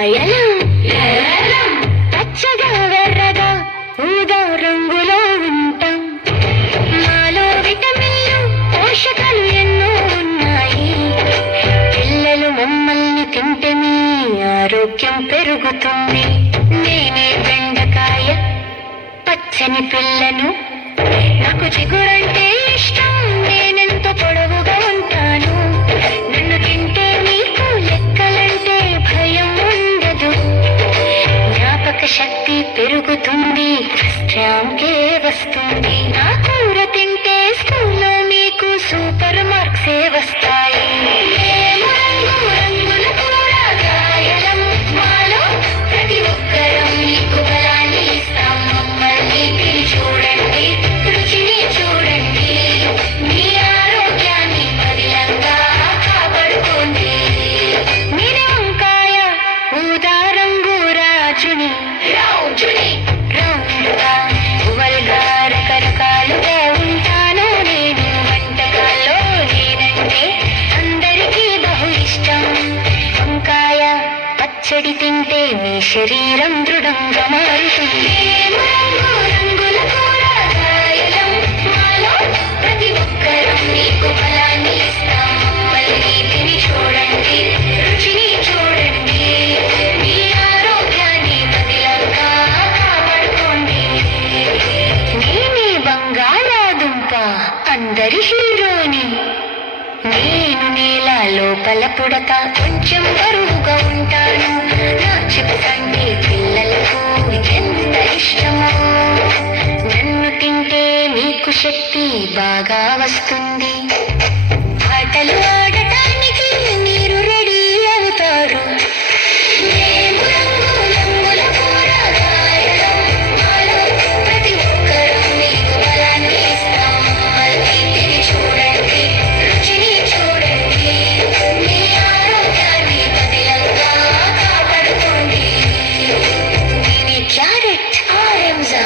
కాయలం పచ్చగా వెర్రగా ఊదా రంగులో ఉంటాం. మాలో విటమిన్లు పోషకాలు ఎన్నో ఉన్నాయి. పిల్లలు మమ్మల్ని తింటే మీ ఆరోగ్యం పెరుగుతుంది. నేనే బెండకాయ పచ్చని పిల్లను, నాకు చిగురంటే ఇష్టం. నేనెంతో పొడవుగా ఉంటాను. నన్ను తింటే నీకు లెక్కలంటే భయం ఉండదు. జ్ఞాపక శక్తి పెరుగుతుంది, ఫస్ట్ ర్యాంకే వస్తుంది. నా కూర తింటే స్కూల్లో మీకు సూపర్ మార్క్సే వస్తాయి. రకరకాలుగా ఉంటాను నేను వంటకాల్లో. నేనంటే అందరికీ బహు ఇష్టం. వంకాయ పచ్చడి తింటే మీ శరీరం దృఢంగా మారుతుంది. రంగుల కూరగాయలం, మాలో ప్రతి ఒక్కరం మీకు బలాన్ని ఇస్తాం. మళ్ళీ తిని చూడండి, రుచిని చూడండి. మీ ఆరోగ్యాన్ని బదిలంగా కాపాడుకోండి. నేనే బంగాళాదుంప, అందరి హీరోని. నేను నేల లోపల పుడతా, కొంచెం బరువుగా ఉంటాను. నా చిప్స్ అంటే పిల్లలకు ఎంత ఇష్టమో. నన్ను తింటే మీకు శక్తి బాగా వస్తుంది. ఆటలు ఆడటానికి మీరు రెడీ అవుతారు. మేము రంగుల కూరగాయలం, మాలో ప్రతి ఒక్కరం మీకు బలాన్ని ఇస్తాం. మళ్ళీ తిని చూడండి, రుచిని చూడండి. మీ ఆరోగ్యాన్ని బదిలంగా కాపాడుకోండి. నేనే క్యారెట్, ఆరెంజ్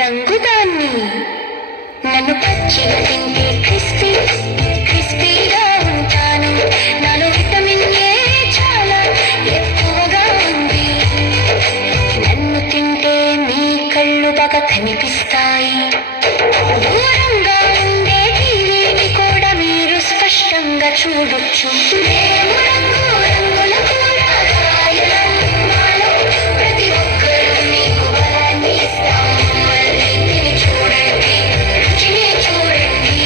రంగుదాన్ని. నన్ను పచ్చిగా తింటే క్రిస్పీగా ఉంటాను. నాలో విటమిన్ ఏ చాలా ఎక్కువగా ఉంది. నన్ను తింటే మీ కళ్ళు బాగా కనిపిస్తాయి. దూరంగా ఉండే టీవీని కూడా మీరు స్పష్టంగా చూడొచ్చు. మేము రంగుల కూరగాయలం, మాలో ప్రతి ఒక్కరం మీకు బలాన్ని ఇస్తాం. మళ్ళీ తిని చూడండి, రుచిని చూడండి.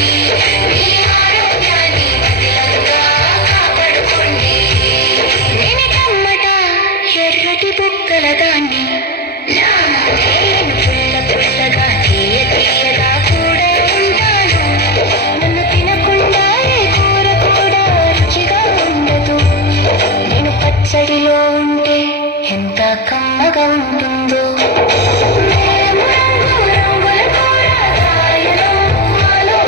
మీ ఆరోగ్యాన్ని బదిలంగా కాపాడుకోండి. నేను టమాటా ఎర్రటి బుక్కల దాన్ని. నేను పుల్లగా తీయగా కూడా ఉంటాను. నన్ను తినకుండా ఏ కూర కూడా రుచిగా ఉండదు. నేను పచ్చడిలో ఉంటే ఎంత కమ్మగా ఉంటుందో. మేము రంగుల కూరగాయలం, మాలో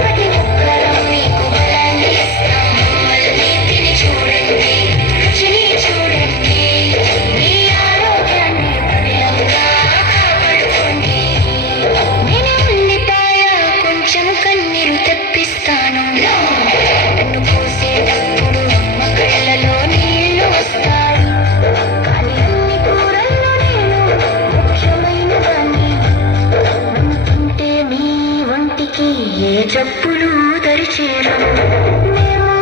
ప్రతి ఒక్కరం మీకు బలాన్ని ఇస్తాం. మళ్ళీ తిని చూడండి, రుచిని చూడండి. మీ ఆరోగ్యాన్ని బదిలంగా కాపాడుకోండి. నేను ఉల్లిపాయ కొంచెం కన్నీరు తెప్పిస్తాను. నన్ను కోసేటప్పుడు అమ్మ కళ్ళలో నీళ్లు వస్తాయి. కానీ అన్ని కూరల్లో నేను ముఖ్యమైన దాన్ని. నన్ను తింటే మీ ఒంటికి ఏ జబ్బులు దరిచేరవు. మేము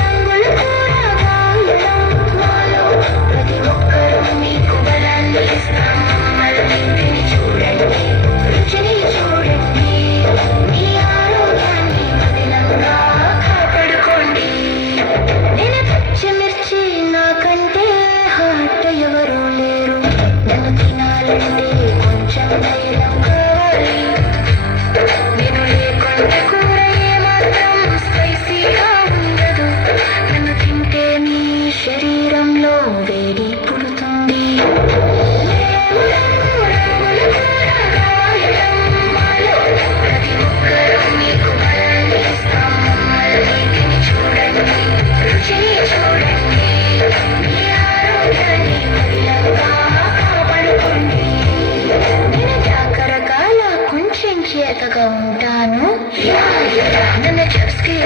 రంగుల కూరగాయలం, మాలో ప్రతి ఒక్కరం మీకు బలాన్ని ఇస్తాం. మళ్ళీ తిని చూడండి, రుచిని చూడండి. మీ ఆరోగ్యాన్ని బదిలంగా కాపాడుకోండి. నేను పచ్చిమిర్చి, నాకంటే హాట్ ఎవరూ లేరు. నన్ను తినాలంటే కొంచెం ధైర్యం కావాలి. నేను లేకుండా కూర ఏమాత్రం స్పైసీగా ఉండదు. నన్ను తింటే మీ శరీరంలో వేడి పుడుతుంది. రంగుల కూరగాయలం, మాలో ప్రతి ఒక్కరం మీకు బలాన్ని ఇస్తాం. మళ్ళీ తిని చూడండి, రుచిని చూడండి. మీ ఆరోగ్యాన్ని బదిలంగా కాపాడుకోండి. నేను రకరకాల కొంచెం చేతగా ఉంటాను. నన్ను చిప్స్కి